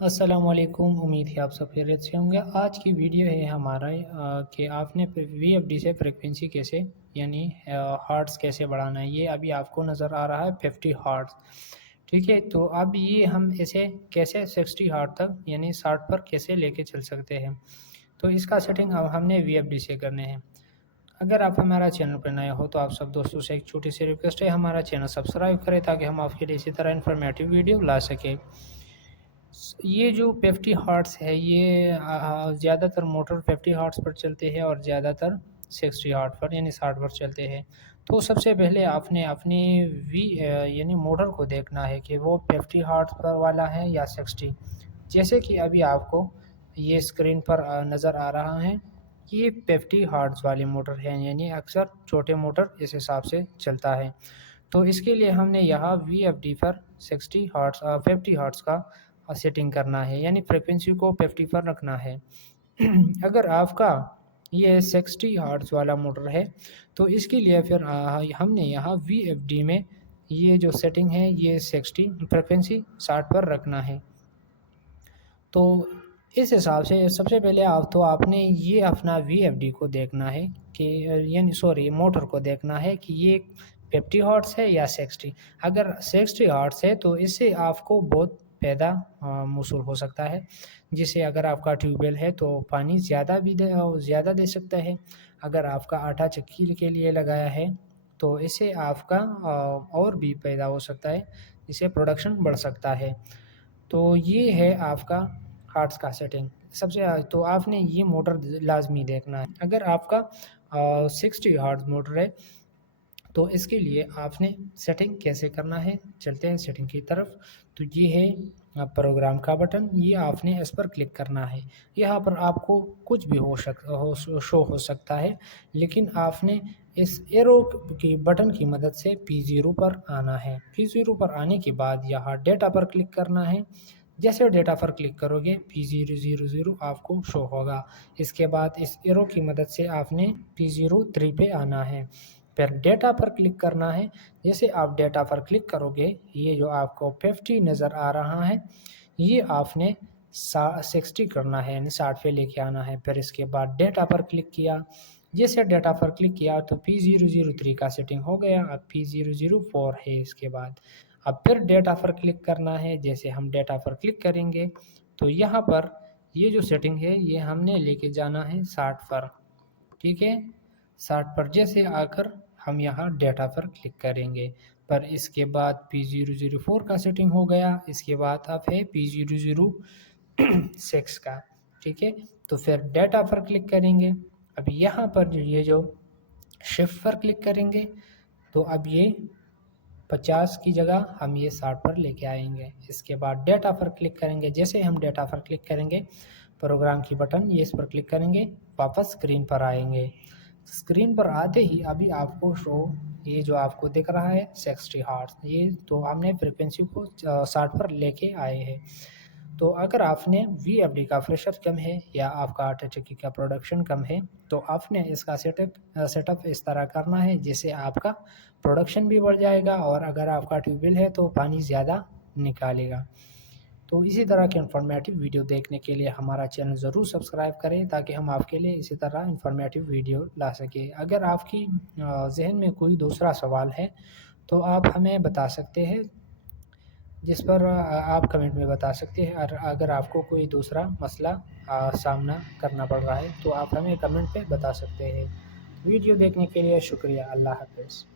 अस्सलाम वालेकुम। उम्मीद है आप सब खैरियत से होंगे। आज की वीडियो है हमारा कि आपने वीएफडी से फ्रीक्वेंसी कैसे यानी हार्ट्स कैसे बढ़ाना है। ये अभी आपको नज़र आ रहा है 50 हार्ट्स, ठीक है। तो अब ये हम इसे कैसे 60 हार्ट तक यानी 60 पर कैसे लेके चल सकते हैं, तो इसका सेटिंग अब हमने वीएफडी से करने हैं। अगर आप हमारा चैनल पर नए हो तो आप सब दोस्तों से एक छोटी सी रिक्वेस्ट है, हमारा चैनल सब्सक्राइब करें ताकि हम आपके लिए इसी तरह इन्फॉर्मेटिव वीडियो ला सकें। ये जो 50 हर्ट्ज़ है ये ज़्यादातर मोटर 50 हर्ट्ज़ पर चलते हैं और ज़्यादातर 60 हर्ट्ज़ पर यानी 60 पर चलते हैं। तो सबसे पहले आपने अपनी यानी मोटर को देखना है कि वो 50 हर्ट्ज़ पर वाला है या 60। जैसे कि अभी आपको ये स्क्रीन पर नज़र आ रहा है कि ये 50 हर्ट्ज़ वाली मोटर है, यानी अक्सर छोटे मोटर इस हिसाब से चलता है। तो इसके लिए हमने यहाँ वीएफडी पर 60 हर्ट्ज़ 50 हर्ट्ज़ का सेटिंग करना है, यानी फ्रीक्वेंसी को 50 पर रखना है। अगर आपका ये 60 हर्ट्ज़ वाला मोटर है तो इसके लिए फिर हमने यहाँ वीएफडी में ये जो सेटिंग है ये 60 फ्रीक्वेंसी 60 पर रखना है। तो इस हिसाब से सबसे पहले आपने ये अपना वीएफडी को देखना है कि यानी सॉरी मोटर को देखना है कि ये 50 हर्ट्ज़ है या 60। अगर 60 हर्ट्ज़ है तो इससे आपको बहुत फ़ायदा मौसूल हो सकता है। जिससे अगर आपका ट्यूबवेल है तो पानी ज़्यादा दे सकता है। अगर आपका आटा चक्की के लिए लगाया है तो इससे आपका और भी पैदा हो सकता है, इससे प्रोडक्शन बढ़ सकता है। तो ये है आपका हार्ट्स का सेटिंग। तो आपने ये मोटर लाज़मी देखना है। अगर आपका 60 हार्ट्ज़ मोटर है तो इसके लिए आपने सेटिंग कैसे करना है, चलते हैं सेटिंग की तरफ। तो ये है प्रोग्राम का बटन, ये आपने इस पर क्लिक करना है। यहाँ पर आपको कुछ भी शो हो सकता है, लेकिन आपने इस एरो की बटन की मदद से P0 पर आना है। P0 पर आने के बाद यहाँ डेटा पर क्लिक करना है। जैसे डेटा पर क्लिक करोगे P000 आपको शो होगा। इसके बाद इस एरो की मदद से आपने P03 पे आना है, फिर डेटा पर क्लिक करना है। जैसे आप डेटा पर क्लिक करोगे ये जो आपको 50 नज़र आ रहा है ये आपने 60 करना है, यानी 60 पे लेके आना है। फिर इसके बाद डेटा पर क्लिक किया। जैसे डेटा पर क्लिक किया तो P003 का सेटिंग हो गया। अब P004 है इसके बाद। अब फिर डेटा पर क्लिक करना है। जैसे हम डेटा पर क्लिक करेंगे तो यहाँ पर ये जो सेटिंग है ये हमने लेके जाना है 60 पर, ठीक है। 60 पर जैसे आकर हम यहाँ डेटा पर क्लिक करेंगे, पर इसके बाद P004 का सेटिंग हो गया। इसके बाद अब है P006 का, ठीक है। तो फिर डेटा पर क्लिक करेंगे। अब यहाँ पर ये जो शिफ्ट पर क्लिक करेंगे तो अब ये 50 की जगह हम ये 60 पर लेके आएंगे। इसके बाद डेटा पर क्लिक करेंगे। जैसे हम डेटा पर क्लिक करेंगे प्रोग्राम की बटन ये इस पर क्लिक करेंगे, वापस स्क्रीन पर आएंगे। स्क्रीन पर आते ही अभी आपको शो ये जो आपको दिख रहा है 60 हर्ट्ज़, ये तो हमने फ्रीक्वेंसी को 60 पर लेके आए हैं। तो अगर आपने वीएफडी का प्रेशर कम है या आपका आटा चक्की का प्रोडक्शन कम है तो आपने इसका सेटअप इस तरह करना है जिससे आपका प्रोडक्शन भी बढ़ जाएगा और अगर आपका ट्यूबवेल है तो पानी ज़्यादा निकालेगा। तो इसी तरह के इन्फॉर्मेटिव वीडियो देखने के लिए हमारा चैनल ज़रूर सब्सक्राइब करें ताकि हम आपके लिए इसी तरह इन्फॉर्मेटिव वीडियो ला सकें। अगर आपकी जहन में कोई दूसरा सवाल है तो आप हमें बता सकते हैं, जिस पर आप कमेंट में बता सकते हैं। और अगर आपको कोई दूसरा मसला सामना करना पड़ रहा है तो आप हमें कमेंट पे बता सकते हैं। वीडियो देखने के लिए शुक्रिया। अल्लाह हाफ़िज़।